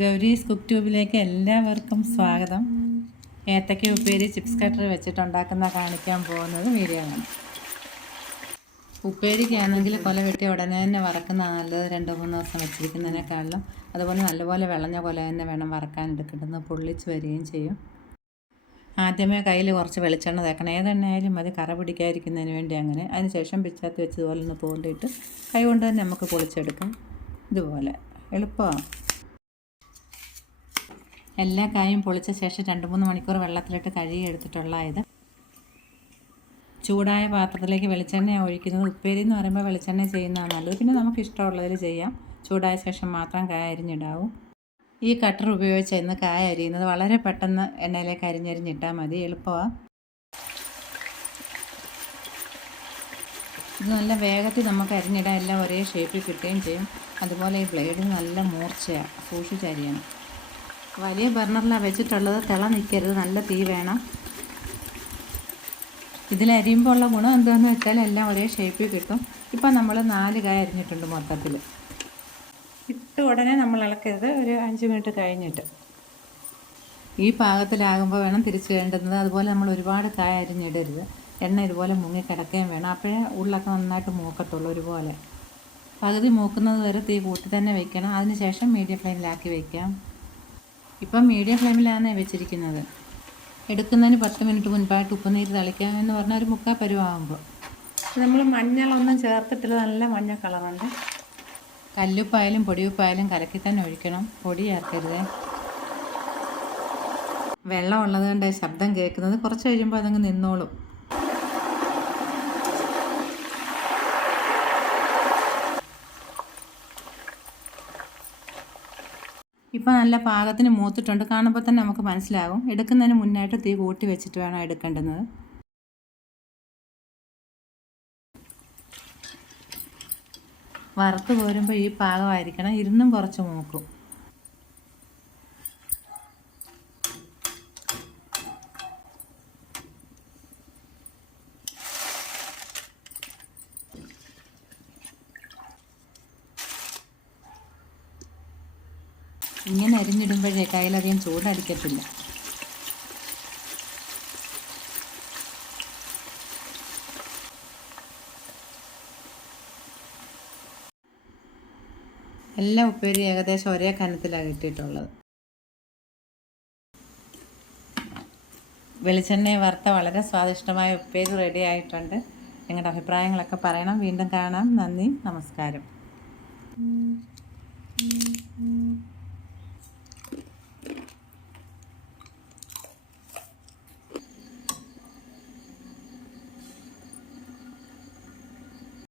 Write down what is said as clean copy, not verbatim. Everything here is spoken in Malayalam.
ഗൗരീസ് കുക്ക് ട്യൂബിലേക്ക് എല്ലാവർക്കും സ്വാഗതം. ഏത്തയ്ക്ക ഉപ്പേരി ചിപ്സ് കട്ടർ വെച്ചിട്ടുണ്ടാക്കുന്ന കാണിക്കാൻ പോകുന്നത് വീഡിയോ ആണ്. ഉപ്പേരിക്കാണെങ്കിൽ കൊല വെട്ടി ഉടനെ തന്നെ വറക്കുന്ന നല്ലത്, 2-3 ദിവസം വെച്ചിരിക്കുന്നതിനേക്കാളും. അതുപോലെ നല്ലപോലെ വിളഞ്ഞ കൊല തന്നെ വേണം വറക്കാൻ എടുക്കേണ്ടത്, പൊള്ളിച്ച് വരികയും ചെയ്യും. ആദ്യമേ കയ്യിൽ കുറച്ച് വെളിച്ചെണ്ണ തേക്കണം, ഏതെണ്ണയായാലും മതി, കറ പിടിക്കാതിരിക്കുന്നതിന് വേണ്ടി. അങ്ങനെ അതിനുശേഷം പിച്ചാത്തി വെച്ച് ഇതുപോലെ ഒന്ന് തോണ്ടിയിട്ട് കൈ കൊണ്ട് തന്നെ നമുക്ക് പൊളിച്ചെടുക്കാം. ഇതുപോലെ എളുപ്പമാണ്. എല്ലാ കായും പൊളിച്ച ശേഷം 2-3 മണിക്കൂർ വെള്ളത്തിലിട്ട് കഴുകി എടുത്തിട്ടുള്ള ഇത് ചൂടായ പാത്രത്തിലേക്ക് വെളിച്ചെണ്ണ ഒഴിക്കുന്നത്. ഉപ്പേരി എന്ന് പറയുമ്പോൾ വെളിച്ചെണ്ണ ചെയ്യുന്നതാണ് നല്ലത്. പിന്നെ നമുക്ക് ഇഷ്ടമുള്ളതിൽ ചെയ്യാം. ചൂടായ ശേഷം മാത്രം കായ അരിഞ്ഞിടാവൂ. ഈ കട്ടർ ഉപയോഗിച്ച് ഇന്ന് കായ അരിയുന്നത് വളരെ പെട്ടെന്ന് എണ്ണയിലേക്ക് അരിഞ്ഞരിഞ്ഞിട്ടാൽ മതി, എളുപ്പമാണ്. ഇത് നല്ല വേഗത്തിൽ നമുക്ക് അരിഞ്ഞിടാൻ, എല്ലാം ഒരേ ഷേപ്പിൽ കിട്ടുകയും ചെയ്യും. അതുപോലെ ഈ ബ്ലേഡിന് നല്ല മൂർച്ചയാണ്, സൂക്ഷിച്ചരിയണം. വലിയ ബർണറിലാണ് വെച്ചിട്ടുള്ളത്, തിള നിൽക്കരുത്, നല്ല തീ വേണം. ഇതിലരിയുമ്പോൾ ഉള്ള ഗുണം എന്താണെന്ന് വെച്ചാൽ എല്ലാം ഒരേ ഷേപ്പിൽ കിട്ടും. ഇപ്പം നമ്മൾ 4 കായ അരിഞ്ഞിട്ടുണ്ട് മൊത്തത്തിൽ. ഇട്ട് ഉടനെ നമ്മൾ ഇളക്കരുത്, ഒരു 5 മിനിറ്റ് കഴിഞ്ഞിട്ട്. ഈ പാകത്തിലാകുമ്പോൾ വേണം തിരിച്ചിടേണ്ടത്. അതുപോലെ നമ്മൾ ഒരുപാട് കായ അരിഞ്ഞിടരുത്, എണ്ണ ഇതുപോലെ മുങ്ങി കിടക്കുകയും വേണം. അപ്പോഴേ ഉള്ളൊക്കെ നന്നായിട്ട് മൂക്കത്തുള്ളൂ. ഒരുപോലെ പകുതി മൂക്കുന്നത് വരെ തീ കൂട്ടി തന്നെ വയ്ക്കണം. അതിനുശേഷം മീഡിയം ഫ്ലെയിമിലാക്കി വയ്ക്കാം. ഇപ്പം മീഡിയം ഫ്ലെയിമിലാണ് വെച്ചിരിക്കുന്നത്. എടുക്കുന്നതിന് 10 മിനിറ്റ് മുൻപായിട്ട് ഉപ്പുനീര് തളിക്കാം എന്ന് പറഞ്ഞാൽ ഒരു 3/4 പരുവാകുമ്പോൾ. നമ്മൾ മഞ്ഞളൊന്നും ചേർത്തിട്ടില്ല, നല്ല മഞ്ഞ കളറുണ്ട്. കല്ലുപ്പായാലും പൊടിയുപ്പായാലും കലക്കി തന്നെ ഒഴിക്കണം, പൊടി ചേർക്കരുത്. വെള്ളം ഉള്ളത് കൊണ്ട് ശബ്ദം കേൾക്കുന്നത്. കുറച്ച് കഴിയുമ്പോൾ അതങ്ങ് നിന്നോളും. ഇപ്പോൾ നല്ല പാകത്തിന് മൂത്തിട്ടുണ്ട്, കാണുമ്പോൾ തന്നെ നമുക്ക് മനസ്സിലാവും. എടുക്കുന്നതിന് മുന്നായിട്ട് തീ കൂട്ടി വെച്ചിട്ട് വേണം എടുക്കേണ്ടത്. വറുത്ത് കോരുമ്പോൾ ഈ പാകമായിരിക്കണം, ഇരുന്നും കുറച്ച് മൂക്കും. ഇങ്ങനെ അരിഞ്ഞിടുമ്പോഴേ കയ്യിലധികം ചൂടടിക്കത്തില്ല. എല്ലാ ഉപ്പേരി ഏകദേശം ഒരേ കനത്തിലാണ് കിട്ടിയിട്ടുള്ളത്. വെളിച്ചെണ്ണ വറുത്ത വളരെ സ്വാദിഷ്ടമായ ഉപ്പേരി റെഡി ആയിട്ടുണ്ട്. നിങ്ങളുടെ അഭിപ്രായങ്ങളൊക്കെ പറയണം. വീണ്ടും കാണാം. നന്ദി, നമസ്കാരം.